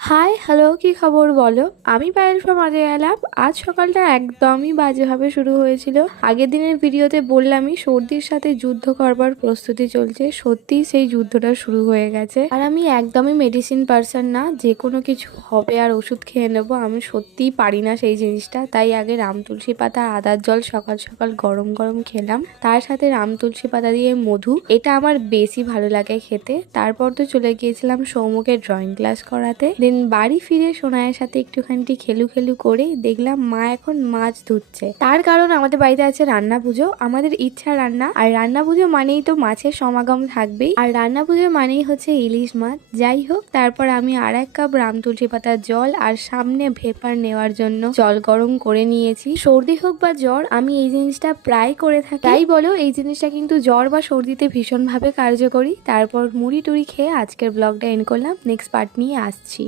High, hello, কি খবর বলো? আমি পায়েল ফ্রম আজে এলাম। আজ সকালটা একদমই বাজেভাবে শুরু হয়েছিল। আগের দিনের ভিডিওতে বললামই সর্দির সাথে যুদ্ধ করবার প্রস্তুতি চলছে। সত্যিই সেই যুদ্ধটা শুরু হয়ে গেছে। আর আমি একদমই মেডিসিন পার্সন না, যে কোনো কিছু হবে আর ওষুধ খেয়ে নেবো, আমি সত্যিই পারি না সেই জিনিসটা। তাই আগে রাম তুলসী পাতা আদার জল সকাল সকাল গরম গরম খেলাম, তার সাথে রাম তুলসী পাতা দিয়ে মধু। এটা আমার বেশি ভালো লাগে খেতে। তারপর তো চলে গিয়েছিলাম সৌমুখের ড্রয়িং ক্লাস করাতে। বাড়ি ফিরে সোনায়ের সাথে একটুখানি খেলু খেলু করে দেখলাম মা এখন মাছ ধুচ্ছে। তার কারণ আমাদের বাড়িতে আছে রান্না পুজো, আমাদের ইচ্ছা রান্না, আর রান্না পুজো মানেই তো মাছের সমাগম থাকবেই, আর রান্না পুজো মানেই হচ্ছে ইলিশ মাছ। যাই হোক, তারপর আমি আর এক কাপ রাম তুলসী পাতার জল আর সামনে ভেপার নেওয়ার জন্য জল গরম করে নিয়েছি। সর্দি হোক বা জ্বর, আমি এই জিনিসটা প্রায় করে থাকি। তাই বলো, এই জিনিসটা কিন্তু জ্বর বা সর্দিতে ভীষণভাবে কার্যকরী। তারপর মুড়ি টুড়ি খেয়ে আজকের ব্লগটা এন্ড করলাম। নেক্সট পার্ট নিয়ে আসছি।